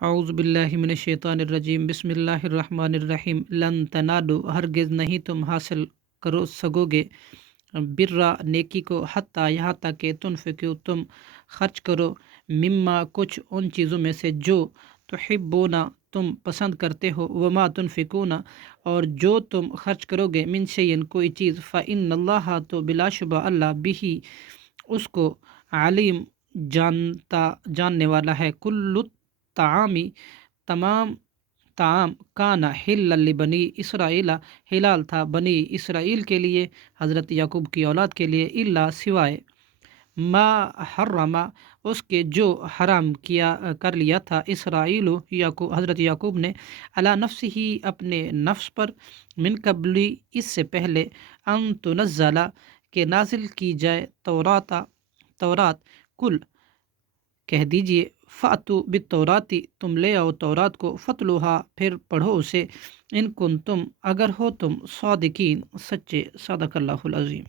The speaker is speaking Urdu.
اعوذ باللہ من الشیطان الرجیم، بسم اللہ الرحمن الرحیم۔ لن تنالو، ہرگز نہیں تم حاصل کرو سکو گے، برا نیکی کو، حتیٰ یہاں تک کہ تنفقو تم خرچ کرو، مما کچھ ان چیزوں میں سے جو تحبونا تم پسند کرتے ہو، وما تنفقون اور جو تم خرچ کرو گے، من شیئن کوئی چیز، فإن اللہ تو بلا شبہ اللہ بھی اس کو علیم جاننے والا ہے، کل الطعامی تمام طعام، کانا حل لبنی اسرائیل حلال تھا بنی اسرائیل کے لیے، حضرت یعقوب کی اولاد کے لیے، الا سوائے ما حرما اس کے جو حرام کر لیا تھا اسرائیل حضرت یعقوب نے، علی نفسہ ہی اپنے نفس پر، من قبلی اس سے پہلے، ان تنزل کہ نازل کی جائے تورات، کل کہہ دیجئے، فاتو بالتوراتی تم لے آؤ تورات کو، فتلوہا پھر پڑھو اسے، ان کن تم اگر ہو تم صادقین سچے، صدق اللہ العظیم۔